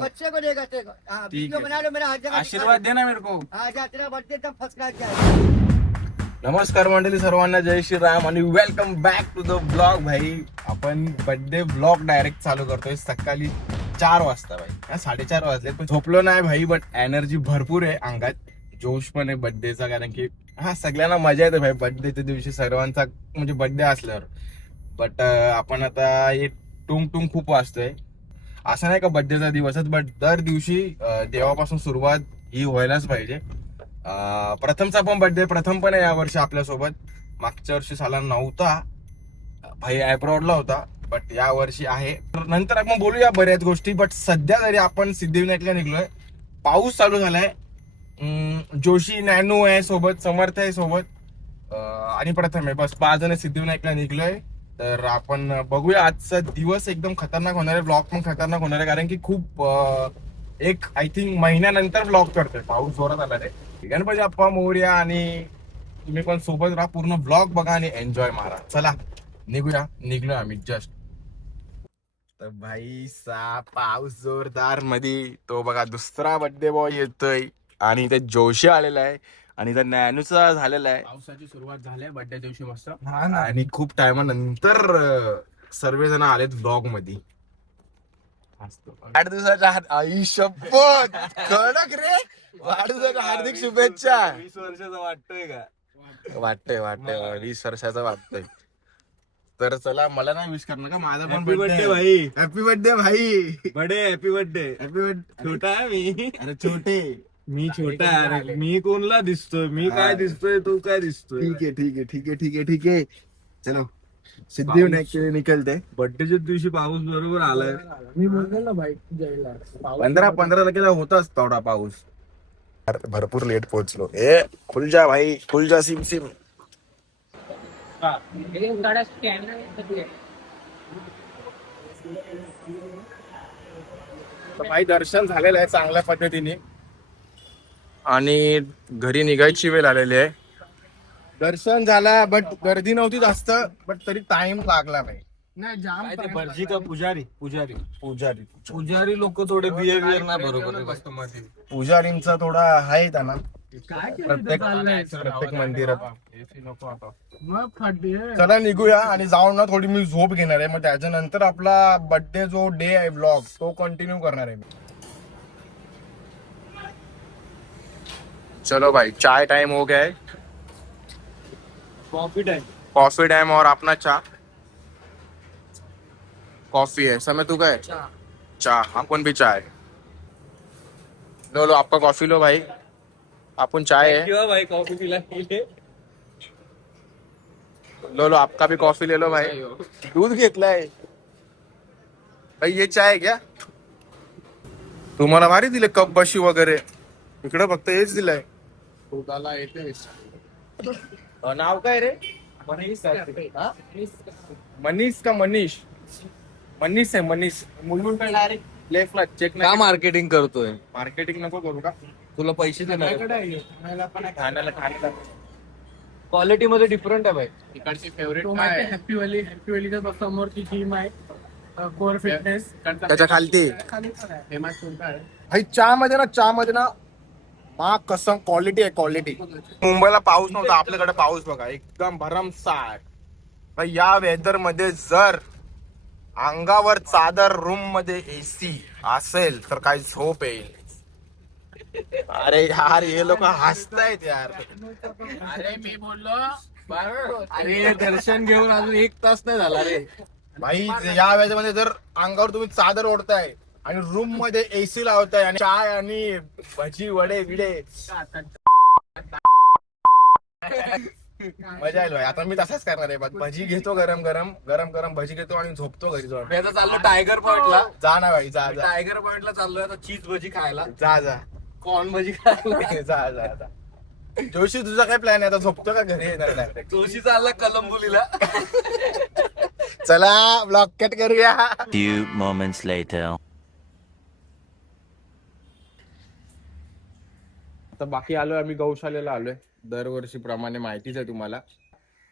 बच्चे को देगा तेरे को। हाँ, ठीक वीडियो है। बना लो, मेरा हर जगह आशीर्वाद देना मेरे को। दिखा दो। हाँ, जा तेरा बर्थडे एकदम फर्स्ट क्लास जाएगा। नमस्कार मंडळी सर्वांना, जय श्रीराम आणि welcome back to the blog. भाई आपण बर्थडे ब्लॉग डायरेक्ट चालू करतोय सकाळी 4 वाजता. भाई 4:30 वाजले, पण झोपलो नाही भाई. बट एनर्जी भरपूर आहे अंगात, जोश पण आहे बर्थडेचा. कारण की सगळ्यांना मजा येते भाई बर्थडेच्या दिवशी, सर्वांचा म्हणजे बर्थडे असल्यावर. बट आपण आता हे टुंग टुंग खूप वाजतोय. असं नाही का बर्थडेचा दिवसच, बट दर दिवशी देवापासून सुरुवात ही व्हायलाच पाहिजे. प्रथमचा पण बर्थडे, प्रथम पण आहे यावर्षी आपल्यासोबत. मागच्या वर्षी साला नव्हता भाई, ॲब्रॉडला होता, बट या वर्षी आहे. नंतर आपण बोलूया बऱ्याच गोष्टी. बट सध्या जरी आपण सिद्धिविनायकला निघलोय, पाऊस चालू झालाय. जोशी नॅनो आहे सोबत, समर्थ आहे सोबत, आणि प्रथम आहे. बस 5 जण सिद्धिविनायकला निघलोय. तर आपण बघूया, आजचा दिवस एकदम खतरनाक होणार आहे, ब्लॉग पण खतरनाक होणार आहे. कारण की खूप एक आय थिंक महिन्यानंतर ब्लॉग करतोय. पाऊस जोरात आला रे. गणपती बाप्पा मोरया. आणि तुम्ही पण सोबत राहा, पूर्ण ब्लॉग बघा आणि एन्जॉय मारा. चला निघूया. निघलो आम्ही जस्ट. तर भाई पाऊस जोरदार मध्ये, तो बघा दुसरा बर्थडे बॉय येतोय. आणि ते जोशी आलेला आहे, आणि त्या नॅनूचा झालेला आहे. पावसाची सुरुवात झाली आहे बर्थडे दिवशी मस्त. आणि खूप टायमानंतर सर्वजण आलेत ब्लॉग मध्ये. 8 दिवसाच्या आई शपथ कडक रे. वाढदिवसाच्या हार्दिक शुभेच्छा. 20 वर्षाचा वाटतोय का? वाटतंय 20 वर्षाचा वाटतंय. तर चला, मला नाही विश करणार का? माझा पण हॅपी बर्थडे बर्थडे भाई. हॅपी बर्थडे भाई. बडे हॅपी बर्थडे. Happy birthday. छोटा आहे मी. अरे छोटे. मी छोटा आहे. अरे मी कोणला दिसतोय? मी काय दिसतोय? तू काय दिसतोय? ठीक आहे ठीक आहे ठीक आहे ठीक आहे ठीक आहे. चलो सिद्धिविनायक निकलते. बर्थडेच्या दिवशी पाऊस बरोबर आलाय. मी बोललो ना बाईक जायला 15 तारखेला होताच तेवढा पाऊस. भरपूर लेट पोहोचलो. ए खुलजा भाई, खुलजा सिम सिम. भाई दर्शन झालेलं आहे चांगल्या पद्धतीने, आणि घरी निघायची वेळ आलेली आहे. दर्शन झाला, बट गर्दी नव्हती जास्त, बट तरी टाइम लागला भाई. नाही जाम काय ते भटजी का पुजारी? पुजारी पुजारी पुजारी लोक थोडे बिहेवियर ना बरोबर आहे. पुजारींचा थोडा आहे त्यांना काय केलं प्रत्येक इथं चाललंय? प्रत्येक मंदिरात. मग फाटली चला निघूया आणि जाऊन ना थोडी मी झोप घेणार आहे. मग त्याच्यानंतर आपला बर्थडे जो डे आहे व्लॉग तो कंटिन्यू करणार आहे मी. चलो भाई, चाय टाइम हो गया है. Coffee time. कॉफी टाइम और अपना चा. कॉफी है समय, तू काय चा. अपन भी चाय. लो आपका कॉफी लो भाई. आपण चाय है. किंवा भाई कॉफी पिला गेले. लो आपका भी कॉफी ले लो भाई. दूध घेतलाय भाई. ये चाय क्या तुम्हाला भारी दिले कप बशी वगैरे. इकडे फक्त हेच दिलंय. नाव काय रे? मनीष का मनीष? मनीष आहे मनीष. मुलगून काय डायरेक्ट लेफ्टला चेक का मार्केटिंग करतोय? मार्केटिंग नको करू का? तुला पैसे देणार. खाण्याला क्वालिटी मध्ये डिफरंट आहे भाई. इकडची फेवरेट हॅपी व्हॅलीच्या समोरची जिम आहे कोर फिटनेस. त्याच्या खालती खाली पण आहे. फेमस कोणता आहे भाई? चहा मध्ये ना मा कसम क्वालिटी आहे, क्वालिटी. मुंबईला पाऊस नव्हता, आपल्याकडे पाऊस बघा एकदम भरमसाठ. भाई या वेदर मध्ये जर अंगावर चादर, रूम मध्ये एसी असेल तर काय झोप येईल. अरे यार हे लोक हसतायत यार. अरे मी बोललो अरे दर्शन घेऊन अजून 1 तास नाही झाला रे भाई. या वेदर मध्ये जर अंगावर तुम्ही चादर ओढताय आणि रूम मध्ये एसी लावताय आणि चाय आणि भजी वडे विडे, मजा येईल भाई. आता मी तसाच करणार आहे. भजी घेतो गरम गरम गरम गरम भजी घेतो आणि झोपतो घरी जाऊन. मी आता चाललो टायगर पॉइंटला. जा ना भाई, जा जा टायगर पॉइंटला चाललोय आता चीज भजी खायला. जा जा कॉर्न भजी खायला. जा जा जा. जोशी तुझा काय प्लॅन आहे आता? झोपतो का घरी येणार डायरेक्ट? जोशी चालला कलंबुलीला. चला ब्लॉग कट करूया. Few moments later. आता बाकी आलोय आम्ही गौशालेला आलोय. दरवर्षी प्रमाणे माहितीच आहे तुम्हाला.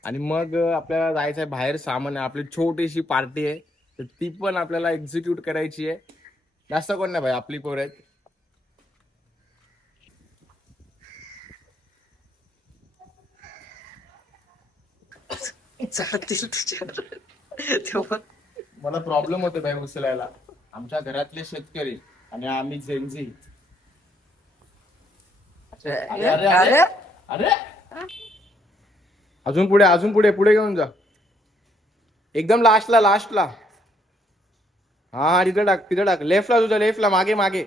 आणि मग आपल्याला जायचं आहे बाहेर. सामान आहे, आपली छोटीशी पार्टी आहे, तर ती पण आपल्याला एक्झिक्यूट करायची आहे. जास्त कोण नाही भाई, आपली पोर आहेत. मला प्रॉब्लेम होतो भाई उचलायला. आमच्या घरातले शेतकरी आणि आम्ही जेनझी. अरे अरे अरे अरे अजून पुढे पुढे घेऊन जा. एकदम लास्टला. हा तिथे टाक लेफ्टला तुझ्या लेफ्टला मागे.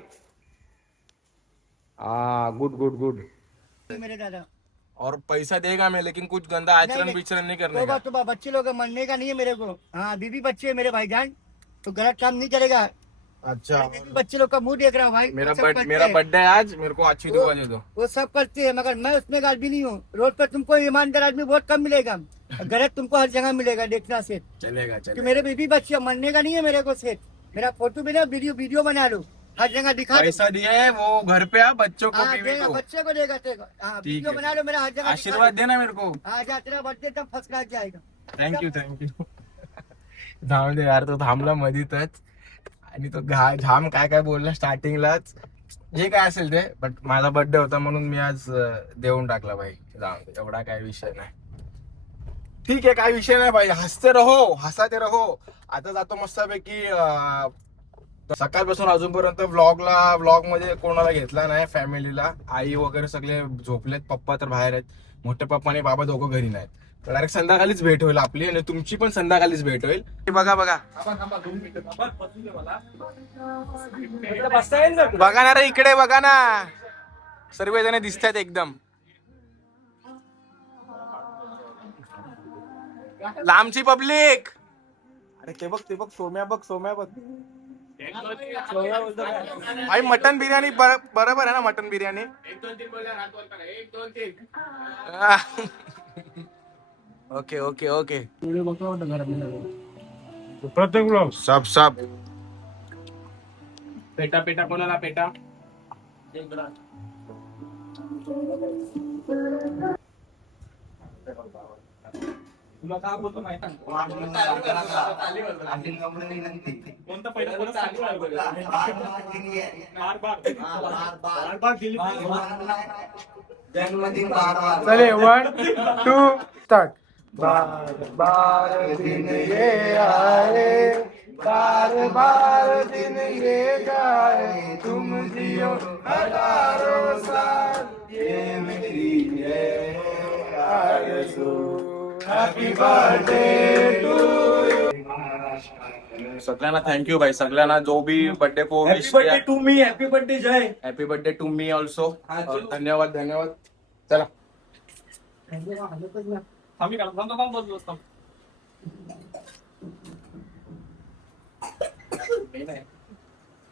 हाँ गुड. मेरे दादा और पैसा देगा मैं, लेकिन कुछ गंदा आचरण विचरण नहीं करने का. तो बच्चे लोग मरने का नहीं है मेरे को. हाँ बीवी बच्चे है मेरे भाईजान, तो गलत काम नहीं करेगा. अच्छा बीवी बच्चे लोग का मुंह देख रहा हूँ भाई. मेरा सब करते मेरा हैं. बर्थडे है आज, मेरे को अच्छी दुआ दे दो. वो सब करते हैं मगर मैं उसमें गाल भी नहीं हूँ. रोड पर तुमको ईमानदार आदमी बहुत कम मिलेगा, गलत तुमको हर जगह मिलेगा. देखना सेठ चलेगा कि मेरे बीवी बच्चे मरने का नहीं है मेरे को. सेठ मेरा फोटो भी ना वीडियो बना लो, हर जगह दिखा दो. पैसा दिया है वो घर पे आ, बच्चों को हाँ, बीवी देगा, को बच्चे को देगा तेरे को. हाँ ठीक वीडियो है. बना लो, मेरा हर जगह दिखा आशीर्वाद दो. देना मेरे को. हाँ जा तेरा बर्थडे एकदम फर्स्ट क्लास जाएगा. थँक्यू. जाऊ दे यार, तो थांबला मधीतच आणि तो झाम काय बोलला स्टार्टिंगलाच. जे काय असेल ते, बट माझा बर्थडे होता म्हणून मी आज देऊन टाकला भाई. जाऊ दे, एवढा काय विषय नाही. ठीक आहे, काय विषय नाही भाई. हसाते रहो. आता जातो मस्तपैकी. सकाळपासून अजूनपर्यंत व्लॉग मध्ये कोणाला घेतला नाही. फॅमिलीला आई वगैरे सगळे झोपलेत, पप्पा तर बाहेर आहेत. मोठे पप्पा आणि बाबा दोघं घरी नाहीत. तर डायरेक्ट संध्याकाळीच भेट होईल आपली, आणि तुमची पण संध्याकाळीच भेट होईल. बघा ना रे, इकडे बघा ना, सर्वजण दिसतात एकदम लांबची पब्लिक. अरे ते बघ सोम्या बघ. भाई मटन बिर्याणी बरोबर आहे ना? Mutton biryani 1 2 3 okay. प्रत्येक ब्लॉग सब पेटा कोणाला पेटा. तुला काय बोलतो माहिती आहे? कोणता पहिला कोणता चालू आहे बरं? बार दिली. चले 1 2 स्टार्ट. बार दिन ये आए, बार दिन ये गाए, तुम जियो हजारों साल, ये मेरी है आरज़ू. Happy birthday to you. सगळ्यांना थँक्यू भाई, सगळ्यांना जो भी बर्थडे को विश किया. To me, happy birthday Jay. Happy birthday to me also. धन्यवाद. चला आम्ही काम बोलतो असतो.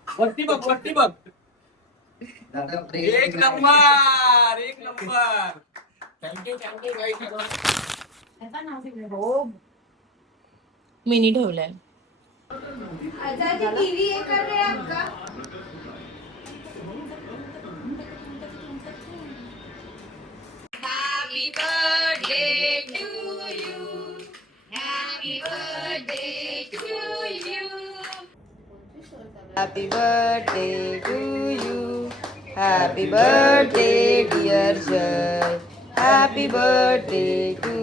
वरती बघ. एक नंबर. थँक्यू भाई. मिनी ठेवलाय. टीवी ये कर रहे हैं आपका. Happy birthday to you. Happy birthday to you. Happy birthday to you. Happy birthday dear Jai. Happy birthday to